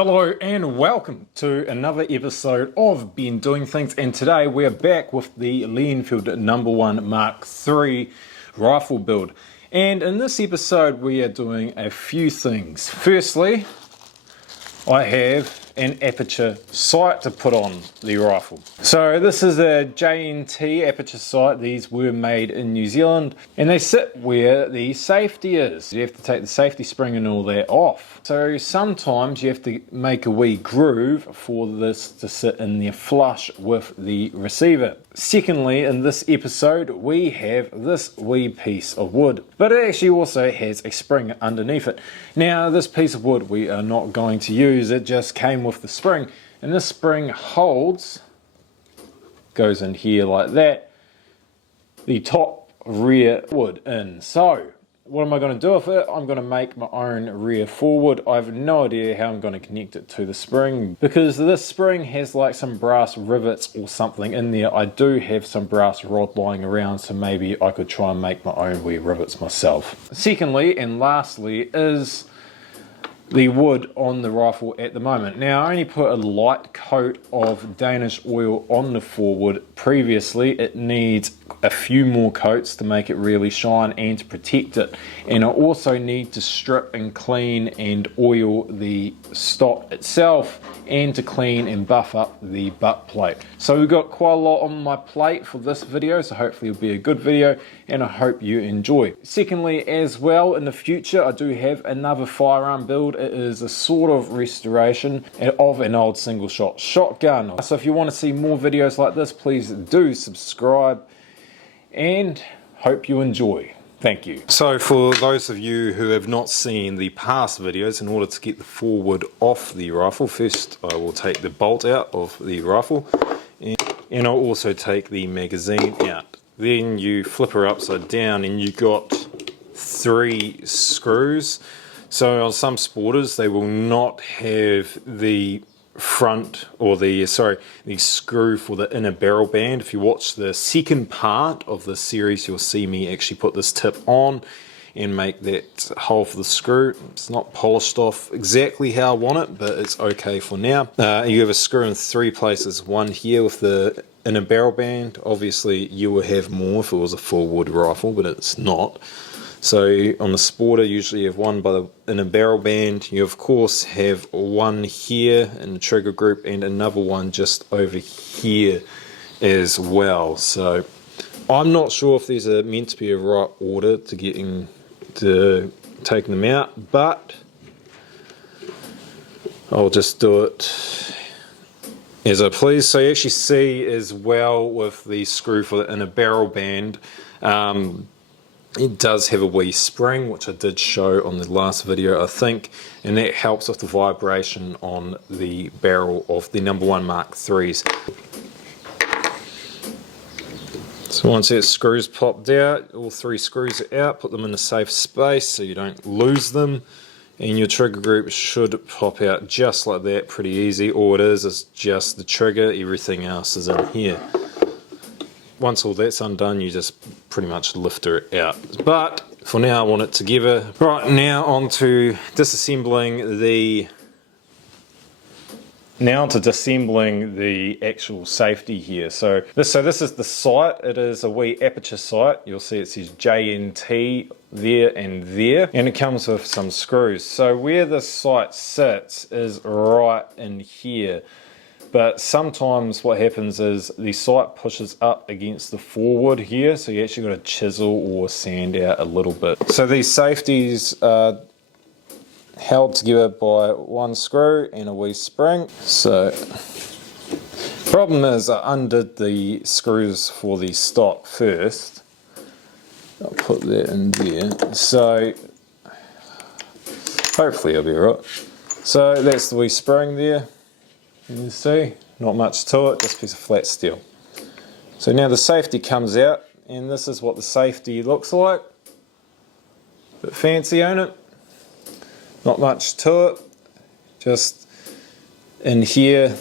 Hello and welcome to another episode of Been Doing Things, and today we're back with the Enfield #1 Mark III rifle build. And in this episode we are doing a few things. Firstly, I have an aperture sight to put on the rifle. So this is a JNT aperture sight. These were made in New Zealand and they sit where the safety is. You have to take the safety spring and all that off. So sometimes you have to make a wee groove for this to sit in there flush with the receiver. Secondly, in this episode we have this wee piece of wood, but it actually also has a spring underneath it. Now this piece of wood we are not going to use, it just came with the spring, and this spring goes in here like that, the top rear wood in. So what am I going to do with it? I'm going to make my own rear forward. I have no idea how I'm going to connect it to the spring, because this spring has like some brass rivets or something in there. I do have some brass rod lying around, so maybe I could try and make my own wee rivets myself. Secondly and lastly is the wood on the rifle at the moment. Now I only put a light coat of Danish oil on the fore-wood previously. It needs a few more coats to make it really shine and to protect it, and I also need to strip and clean and oil the stock itself and to clean and buff up the butt plate. So we've got quite a lot on my plate for this video, so hopefully it'll be a good video and I hope you enjoy. Secondly, as well, in the future I do have another firearm build. It is a sort of restoration of an old single shot shotgun. So if you want to see more videos like this, please do subscribe and hope you enjoy. Thank you. So for those of you who have not seen the past videos, in order to get the fore-wood off the rifle, first I will take the bolt out of the rifle and I'll also take the magazine out. Then you flip her upside down and you got 3 screws. So on some sporters they will not have the front or the screw for the inner barrel band. If you watch the second part of this series, you'll see me actually put this tip on and make that hole for the screw. It's not polished off exactly how I want it, but it's okay for now. You have a screw in 3 places, one here with the inner barrel band. Obviously you will have more if it was a full-wood rifle, but it's not. So on the sporter usually you have one by the inner barrel band. You of course have one here in the trigger group and another one just over here as well. So I'm not sure if these are meant to be a right order to taking them out, but I'll just do it as I please. So you actually see as well with the screw for the inner barrel band, it does have a wee spring, which I did show on the last video I think, and that helps with the vibration on the barrel of the #1 Mark IIIs. So once that screw's popped out, all 3 screws are out, put them in a safe space so you don't lose them, and your trigger group should pop out just like that, pretty easy. All it is just the trigger, everything else is in here. Once all that's undone, you just pretty much lift her out. But for now I want it together. Right, now on to disassembling the actual safety here. So this is the sight. It is a wee aperture sight. You'll see it says JNT there and there, and it comes with some screws. So where the sight sits is right in here. But sometimes what happens is the sight pushes up against the fore-wood here, so you actually got to chisel or sand out a little bit. So these safeties are held together by one screw and a wee spring. So problem is I undid the screws for the stock first. I'll put that in there. So hopefully it'll be alright. So that's the wee spring there. You see, not much to it, just a piece of flat steel. So now the safety comes out, and this is what the safety looks like. Bit fancy, ain't it? Not much to it. Just in here,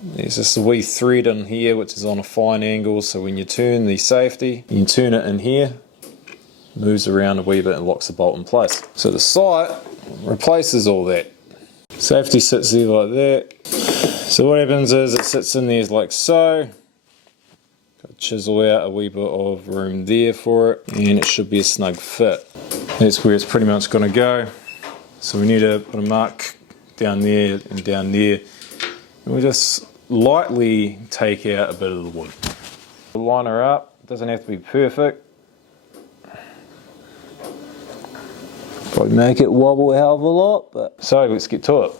there's just a wee thread in here which is on a fine angle, so when you turn the safety, you can turn it in here, moves around a wee bit and locks the bolt in place. So the sight replaces all that. Safety sits there like that. So what happens is it sits in there like so. Chisel out a wee bit of room there for it, and it should be a snug fit. That's where it's pretty much going to go. So we need to put a mark down there and down there, and we'll just lightly take out a bit of the wood. Line her up, doesn't have to be perfect. Probably make it wobble a hell of a lot, but so let's get to it.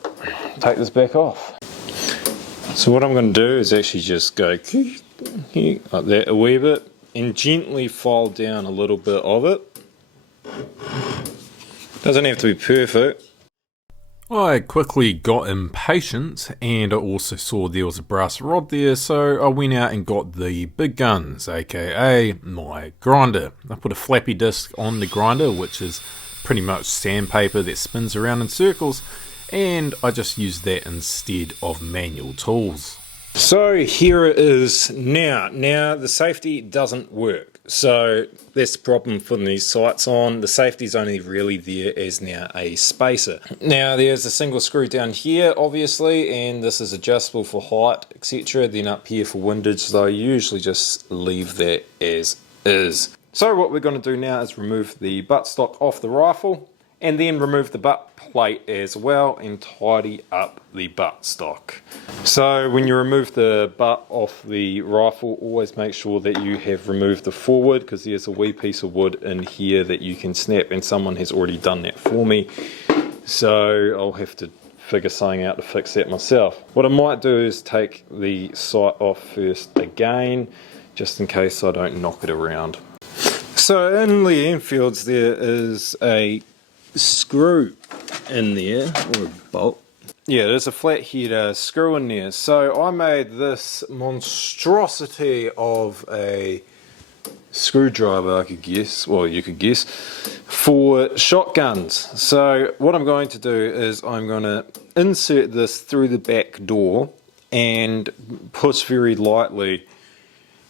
Take this back off. So what I'm going to do is actually just go like that a wee bit and gently fold down a little bit of it. Doesn't have to be perfect. I quickly got impatient and I also saw there was a brass rod there, so I went out and got the big guns, aka my grinder. I put a flappy disc on the grinder, which is pretty much sandpaper that spins around in circles, and I just used that instead of manual tools. So here it is now. Now the safety doesn't work. So that's the problem putting these sights on. The safety's only really there as now a spacer. Now there's a single screw down here obviously, and this is adjustable for height, etc. Then up here for windage, so I usually just leave that as is. So what we're going to do now is remove the buttstock off the rifle, and then remove the butt plate as well and tidy up the buttstock. So when you remove the butt off the rifle, always make sure that you have removed the fore-wood, because there's a wee piece of wood in here that you can snap, and someone has already done that for me. So I'll have to figure something out to fix that myself. What I might do is take the sight off first again, just in case I don't knock it around. So in the Enfields there is a screw in there, or a bolt. Yeah, there's a flathead screw in there. So I made this monstrosity of a screwdriver, I could guess, well you could guess, for shotguns. So what I'm going to do is I'm going to insert this through the back door and push very lightly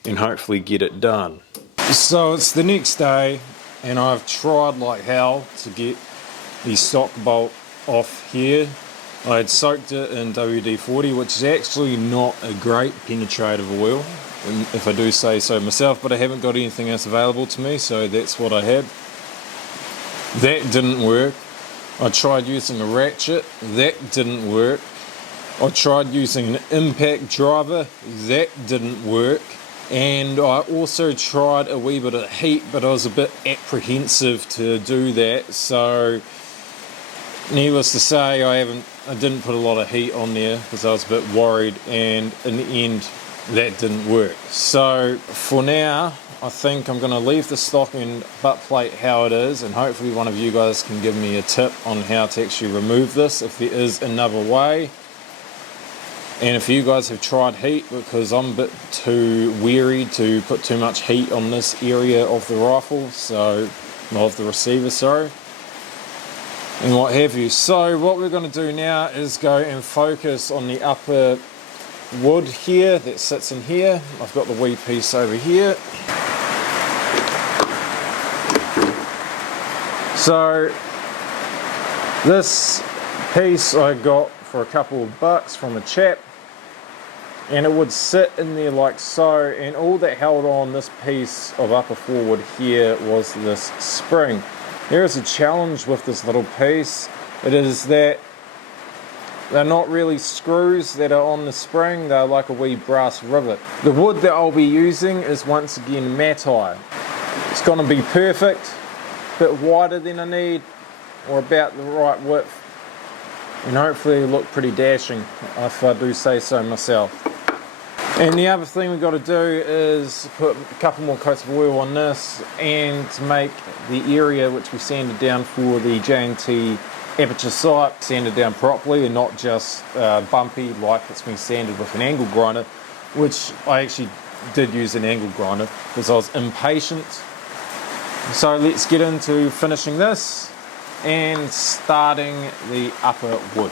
and hopefully get it done. So it's the next day and I've tried like hell to get the stock bolt off here. I had soaked it in WD-40, which is actually not a great penetrative oil, if I do say so myself, but I haven't got anything else available to me, so that's what I had. That didn't work. I tried using a ratchet, that didn't work. I tried using an impact driver, that didn't work. And I also tried a wee bit of heat, but I was a bit apprehensive to do that, so needless to say I didn't put a lot of heat on there because I was a bit worried, and in the end that didn't work. So for now I think I'm going to leave the stock and butt plate how it is, and hopefully one of you guys can give me a tip on how to actually remove this if there is another way. And if you guys have tried heat, because I'm a bit too weary to put too much heat on this area of the rifle, so of the receiver, sorry, and what have you. So what we're going to do now is go and focus on the upper wood here that sits in here. I've got the wee piece over here. So this piece I got for a couple of bucks from a chap, and it would sit in there like so, and all that held on this piece of upper fore-wood here was this spring. There is a challenge with this little piece. It is that they're not really screws that are on the spring, they're like a wee brass rivet. The wood that I'll be using is once again matai. It's going to be perfect, a bit wider than I need, or about the right width, and hopefully look pretty dashing if I do say so myself. And the other thing we've got to do is put a couple more coats of oil on this and make the area which we sanded down for the J&T aperture sight sanded down properly and not just bumpy like it's been sanded with an angle grinder, which I actually did use an angle grinder because I was impatient. So let's get into finishing this and starting the upper wood.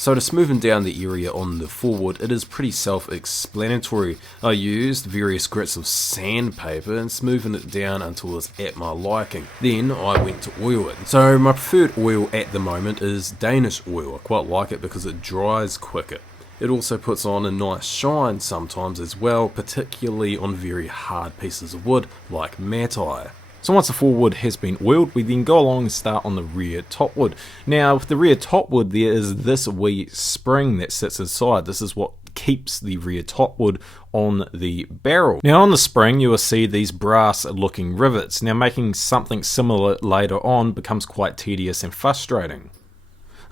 So to smoothen down the area on the fore-wood, it is pretty self-explanatory. I used various grits of sandpaper and smoothened it down until it was at my liking. Then I went to oil it. So my preferred oil at the moment is Danish oil. I quite like it because it dries quicker. It also puts on a nice shine sometimes as well, particularly on very hard pieces of wood like matai. So once the fore-wood has been oiled, we then go along and start on the rear top wood. Now with the rear top wood, there is this wee spring that sits inside. This is what keeps the rear top wood on the barrel. Now on the spring you will see these brass looking rivets. Now making something similar later on becomes quite tedious and frustrating.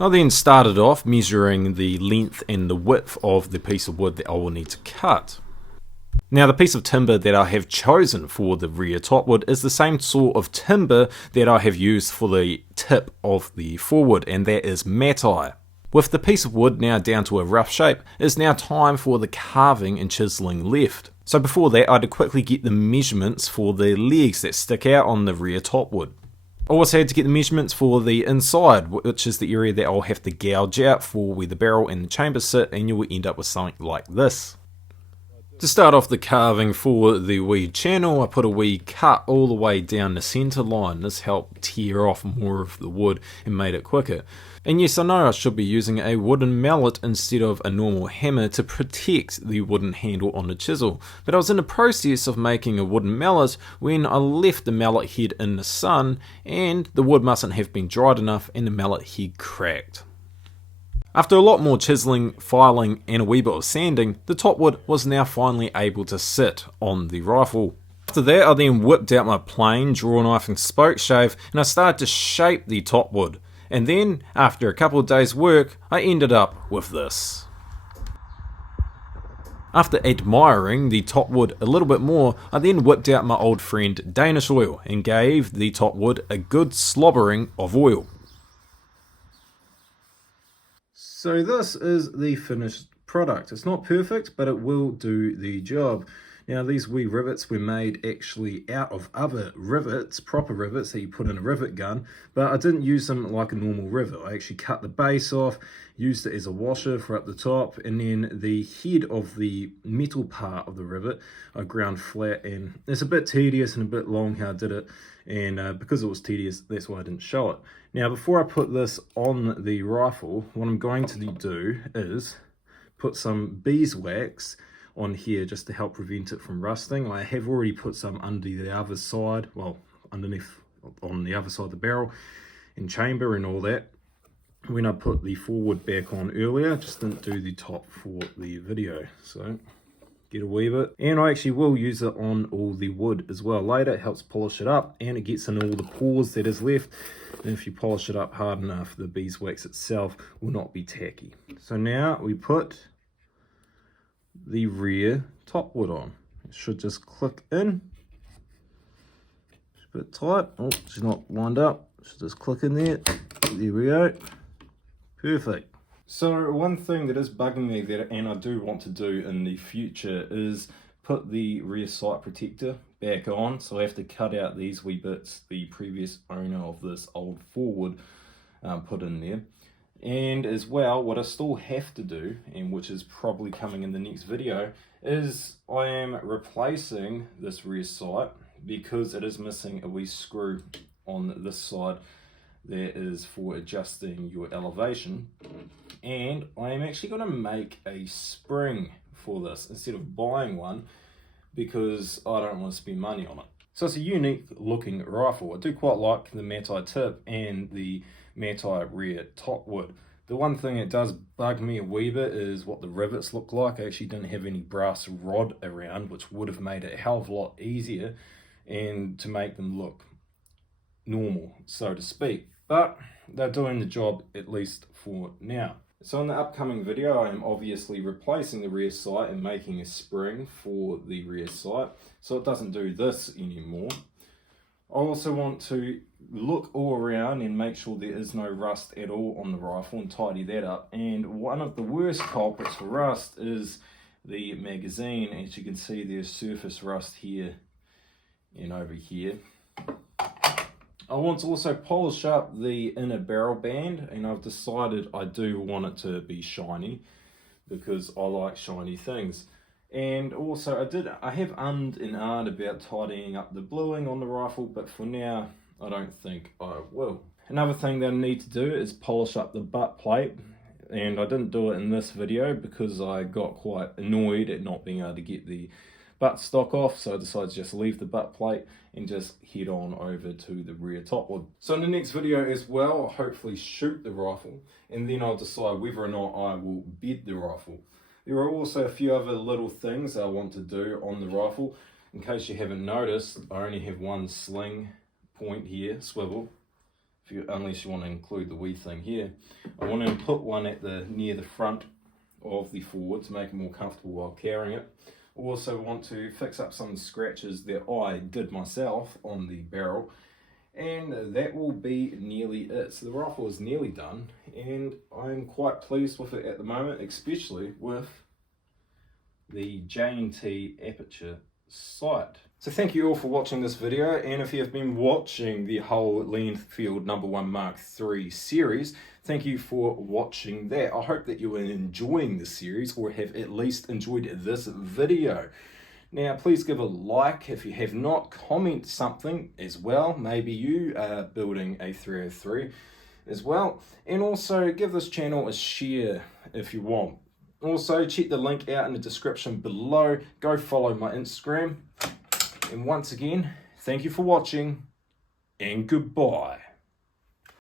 I then started off measuring the length and the width of the piece of wood that I will need to cut. Now the piece of timber that I have chosen for the rear top wood is the same sort of timber that I have used for the tip of the fore-wood, and that is matai. With the piece of wood now down to a rough shape, it is now time for the carving and chiseling left. So before that I had to quickly get the measurements for the legs that stick out on the rear top wood. I also had to get the measurements for the inside, which is the area that I'll have to gouge out for where the barrel and the chamber sit, and you will end up with something like this. To start off the carving for the wee channel, I put a wee cut all the way down the centre line. This helped tear off more of the wood and made it quicker. And yes, I know I should be using a wooden mallet instead of a normal hammer to protect the wooden handle on the chisel, but I was in the process of making a wooden mallet when I left the mallet head in the sun, and the wood mustn't have been dried enough and the mallet head cracked. After a lot more chiseling, filing and a wee bit of sanding, the top wood was now finally able to sit on the rifle. After that I then whipped out my plane draw knife and spoke shave and I started to shape the top wood. And then, after a couple of days work, I ended up with this. After admiring the top wood a little bit more, I then whipped out my old friend Danish oil and gave the top wood a good slobbering of oil. So this is the finished product. It's not perfect, but it will do the job. Now these wee rivets were made actually out of other rivets, proper rivets that you put in a rivet gun, but I didn't use them like a normal rivet. I actually cut the base off, used it as a washer for up the top, and then the head of the metal part of the rivet I ground flat, and it's a bit tedious and a bit long how I did it, and because it was tedious, that's why I didn't show it. Now before I put this on the rifle, what I'm going to do is put some beeswax on here just to help prevent it from rusting. I have already put some under the other side, well underneath on the other side of the barrel and chamber and all that. When I put the fore-wood back on earlier, just didn't do the top for the video, so get a wee bit. And I actually will use it on all the wood as well later. It helps polish it up and it gets in all the pores that is left, and if you polish it up hard enough, the beeswax itself will not be tacky. So now we put the rear top wood on. It should just click in. It's a bit tight. Oh, it's not lined up. Should just click in there. There we go. Perfect. So one thing that is bugging me that, and I do want to do in the future, is put the rear sight protector back on. So I have to cut out these wee bits the previous owner of this old fore-wood put in there. And as well, what I still have to do, and which is probably coming in the next video, is I am replacing this rear sight because it is missing a wee screw on this side that is for adjusting your elevation. And I am actually going to make a spring for this instead of buying one because I don't want to spend money on it. So it's a unique looking rifle. I do quite like the matai tip and the matai rear top wood. The one thing that does bug me a wee bit is what the rivets look like. I actually didn't have any brass rod around, which would have made it a hell of a lot easier and to make them look normal, so to speak. But they're doing the job, at least for now. So in the upcoming video, I am obviously replacing the rear sight and making a spring for the rear sight so it doesn't do this anymore. I also want to look all around and make sure there is no rust at all on the rifle and tidy that up. And one of the worst culprits for rust is the magazine. As you can see, there's surface rust here and over here. I want to also polish up the inner barrel band, and I've decided I do want it to be shiny because I like shiny things. And also I have ummed and ahed about tidying up the bluing on the rifle, but for now I don't think I will. Another thing that I need to do is polish up the butt plate, and I didn't do it in this video because I got quite annoyed at not being able to get the butt stock off, so I decided to just leave the butt plate and just head on over to the rear top wood. So in the next video as well, I'll hopefully shoot the rifle, and then I'll decide whether or not I will bed the rifle. There are also a few other little things I want to do on the rifle. In case you haven't noticed, I only have one sling point here, swivel, unless you want to include the wee thing here. I want to put one at near the front of the fore-wood to make it more comfortable while carrying it. Also want to fix up some scratches that I did myself on the barrel, and that will be nearly it. So the rifle is nearly done, and I'm quite pleased with it at the moment, especially with the J&T aperture sight. So thank you all for watching this video, and if you have been watching the whole Enfield No. 1 Mark III series, thank you for watching that. I hope that you are enjoying the series, or have at least enjoyed this video. Now please give a like if you have not, comment something as well, maybe you are building a 303 as well, and also give this channel a share if you want. Also check the link out in the description below, go follow my Instagram. And once again, thank you for watching, and goodbye.